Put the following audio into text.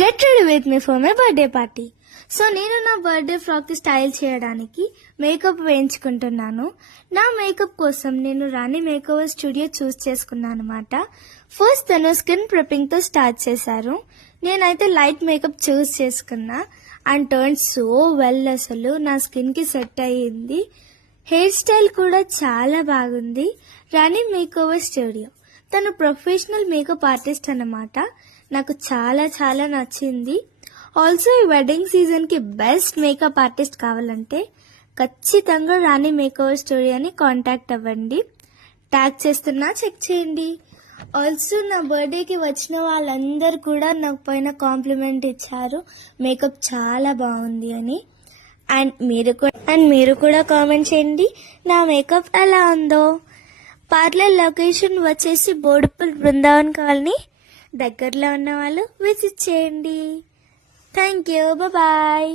Get ready with me for my birthday party. So నేను నా birthday ఫ్రాక్కి style చేయడానికి makeup వేయించుకుంటున్నాను. నా మేకప్ కోసం నేను రాణి మేకఓవర్ స్టూడియో చూస్ చేసుకున్నాను అనమాట. ఫస్ట్ తను స్కిన్ ప్రిప్పింగ్తో స్టార్ట్ చేశారు. నేనైతే లైట్ మేకప్ చూస్ చేసుకున్నా అండ్ టర్న్ సో వెల్. అసలు నా స్కిన్కి సెట్ అయ్యింది. హెయిర్ స్టైల్ కూడా చాలా బాగుంది. రాణి మేకఓవర్ స్టూడియో తను ప్రొఫెషనల్ మేకప్ ఆర్టిస్ట్ అన్నమాట. నాకు చాలా చాలా నచ్చింది. ఆల్సో ఈ వెడ్డింగ్ సీజన్కి బెస్ట్ మేకప్ ఆర్టిస్ట్ కావాలంటే ఖచ్చితంగా రాణి మేకఓవర్ స్టూడియోని కాంటాక్ట్ అవ్వండి. ట్యాగ్ చేస్తున్నా, చెక్ చేయండి. ఆల్సో నా బర్త్డేకి వచ్చిన వాళ్ళందరూ కూడా నాకు పైన కాంప్లిమెంట్ ఇచ్చారు, మేకప్ చాలా బాగుంది అని. అండ్ మీరు కూడా కామెంట్ చేయండి నా మేకప్ ఎలా ఉందో. పార్లర్ లొకేషన్ వచ్చేసి బోడుపల్ బృందావన్ కాలనీ. దగ్గరలో ఉన్న వాళ్ళు విజిట్ చేయండి. Thank you, bye.